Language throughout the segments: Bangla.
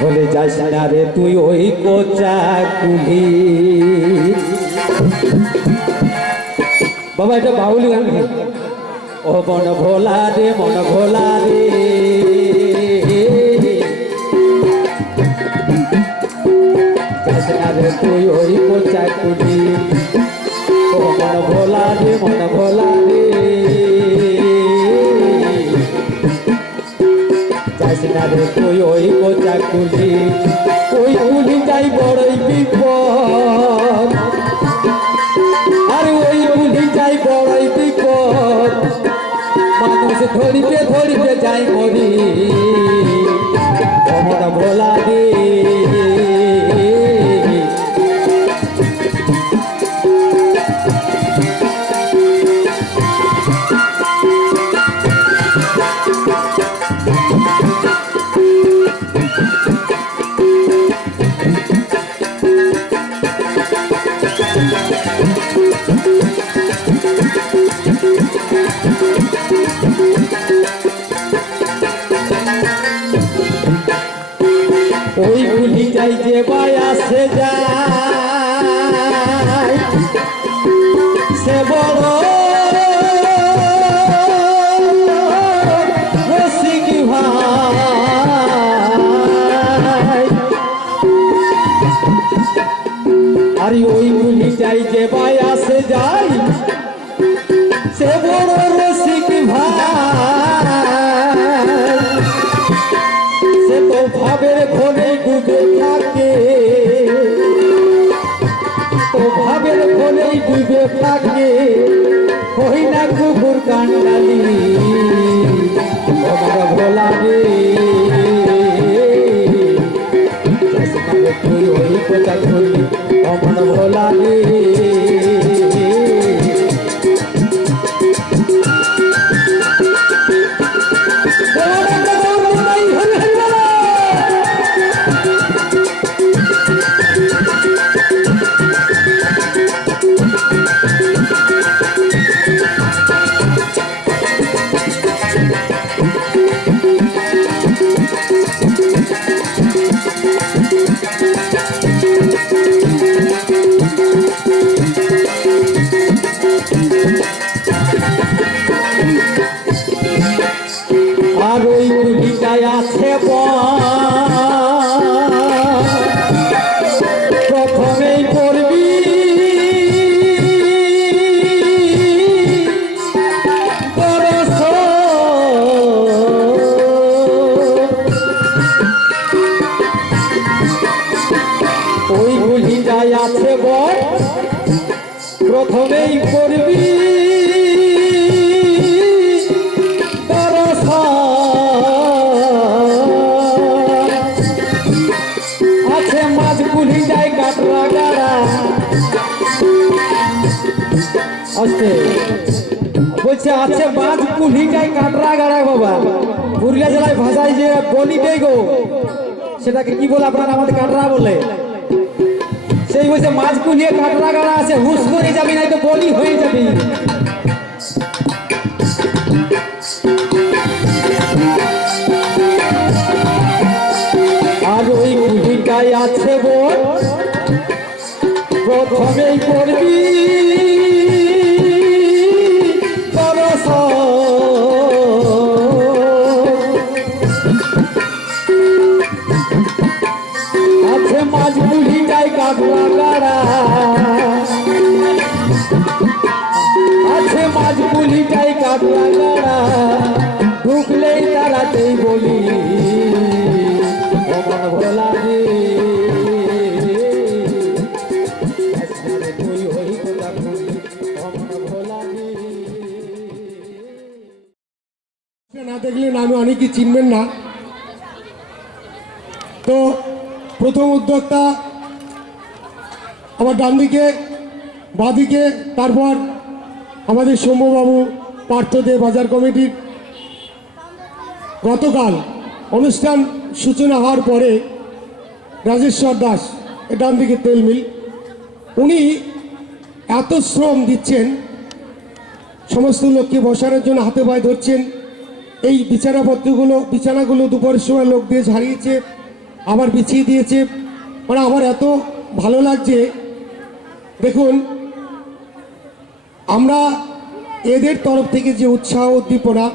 বলে যাস না রে তুই ওই কোচা কুলি। বাবা এটা বাউলি গান। ও মন ভোলা রে মন ভোলা রে, যাস না রে তুই ওই কোচা কুলি। ও মন ভোলা রে মন ভোলা রে, যাস না রে তুই ওই কোচা কুলি। ওই কুলি যাই বড়ই বিপদ, আর ওই কুলি যাই বড়ই বিপদ। মানুষ ধরিতে ধরিতে যাই মরি, ও মন ভোলা রে। ওই গুলি যাই যে বায়াসে যায়, সে বড় রসিক ভাই। আর ওই গুলি যাই যে বায়াসে যায়, সে বড় রসিক ভাই। সে তো ভাবের ঘনে ডুবে থাকে, তো ভাবের ঘনে ডুবে থাকে। হই না কুকুর কান্ডালি, আমার ভোলা রে। তুই ওই কোচা খুলি, আমার ভোলা রে। আর ওই গুলিটায় আছে প্রথমেই করবি ওই গুলিটায় আছে প্রথমেই করবি বলছে আছে বাঁধ কুলিটাই কাটরা গাড়া। বাবা পুরুলিয়া জেলায় ভাষায় যে বলি দেয় গো, সেটাকে কি বলে আপনারা আমাদের কাটরা বলে। সেই বলছে মাছ কুলিয়ে কাটরা গাড়া আছে, হুস করে যাবি নাই তো বলি হয়ে যাবি। আর ওই কুলিটাই আছে প্রথমেই করবি আছে মাছ কুলিটাই কাটরা গাড়া, আছে মাছ কুলিটাই কাটরা গাড়া। ঢুকলেই তারাতেই বলি, আমার ভোলা রে। তুই ওই কথা বলি, আমার ভোলা রে। না দেখলে নামে অনেকেই চিনবেন না। তো প্রথম উদ্যোক্তা আমার ডান দিকে, বাঁদিকে, তারপর আমাদের সৌম্যবাবু পার্থদেব বাজার কমিটির। গতকাল অনুষ্ঠান সূচনা হওয়ার পরে রাজেশ্বর দাস, ডান দিকে তেল মিল, উনি এত শ্রম দিচ্ছেন, সমস্ত লোককে বসানোর জন্য হাতে পায়ে ধরছেন, এই বিছানাগুলো দুপুরের সময় লোক দিয়ে ঝাড়িয়েছে, আবার বিছিয়ে দিয়েছে। মানে আমার এত ভালো লাগছে। দেখুন, আমরা এদের তরফ থেকে যে উৎসাহ উদ্দীপনা,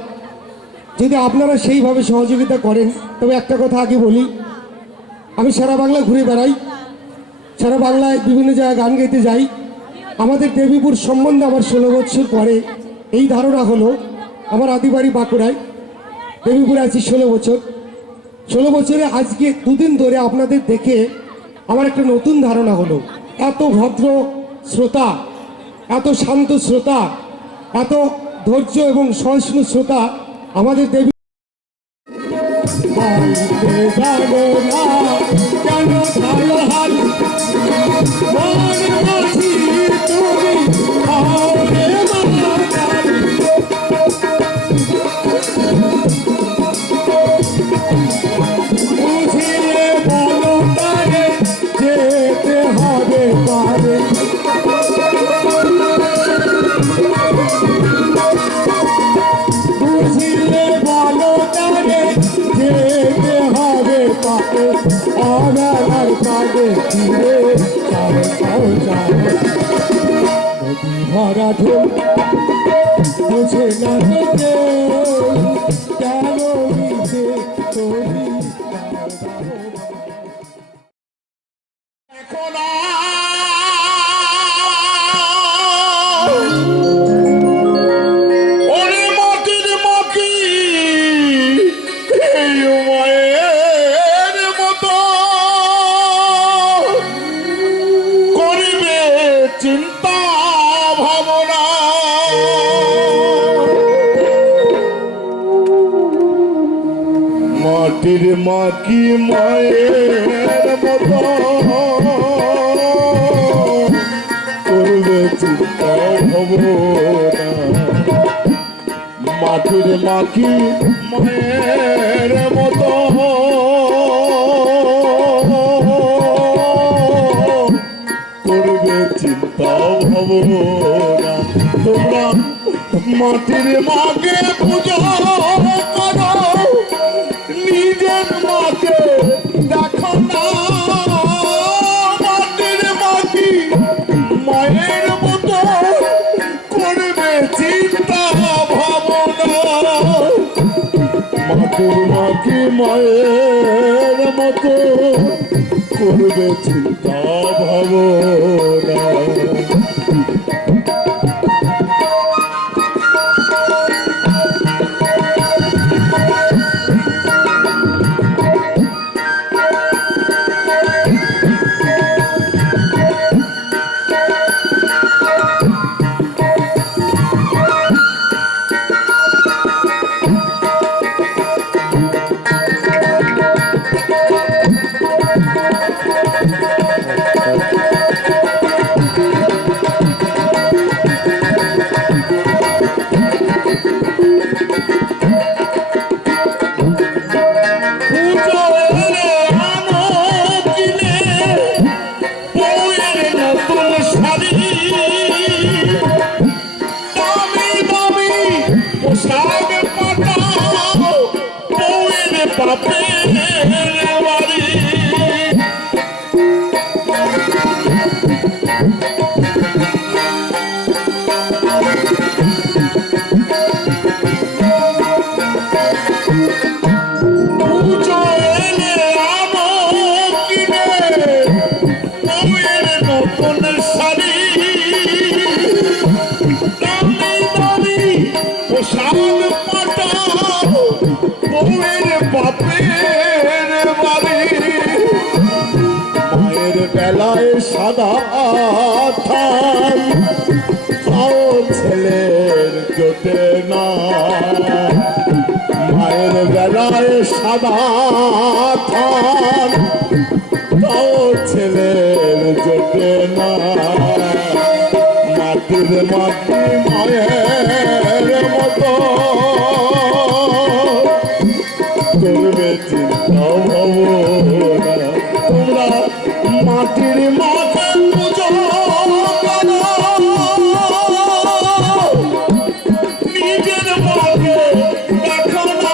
যদি আপনারা সেইভাবে সহযোগিতা করেন, তবে একটা কথা আগে বলি, আমি সারা বাংলা ঘুরে বেড়াই, সারা বাংলায় বিভিন্ন জায়গায় গান গাইতে যাই। আমাদের দেবীপুর সম্বন্ধে আমার 16 বছর পরে এই ধারণা হলো। আমার আদিবাড়ি বাঁকুড়ায়, দেবীপুরে আছি 16 বছর। 16 বছরে আজকে দুদিন ধরে আপনাদের দেখে আমার একটা নতুন ধারণা হলো। এত ভদ্র শ্রোতা, এত শান্ত শ্রোতা, এত ধৈর্য এবং সহিষ্ণু শ্রোতা আমাদের দেবী। জানো না কেন ভালো হাল মন মাঝি তুমি আরে মাতাল। বুঝিয়ে বলো তারে যেতে হবে পারে। বুঝিয়ে বলো তারে যেতে হবে পারে। আগার পাগে ফিরে যাও যাও যাও। নদী ভরা ঢোল বুঝে না তো কেউ, কেন মিশে তোরি ওরে মাটির মাটি এই মায়ের মতো করিবে চিন্তা ভাবনা। মাটির মাকি মায়ের মতো করবে চিন্তা ভাবনা। মাটির মাকি মায়ের মতো করবে চিন্তা ভাবনা। তোমরা মাটির মাকে পূজা করো, নিজের মাকে দেখো না। মাটির মাকি মায়ের মতো করবে চিন্তা ভাবনা। মাটির মাকে মায়ের মতো করবে চিন্তা ভাবনা। বেলায় সাদা থান তাও ছেলের জোটে না। মায়ের বেলায় সাদা থান তাও ছেলের জোটে না। মাটির মাটি মায়ের মতো করবে চিন্তা ভাবনা। তোমরা মাটির মাকে পূজা করো, নিজের মাকে দেখো না।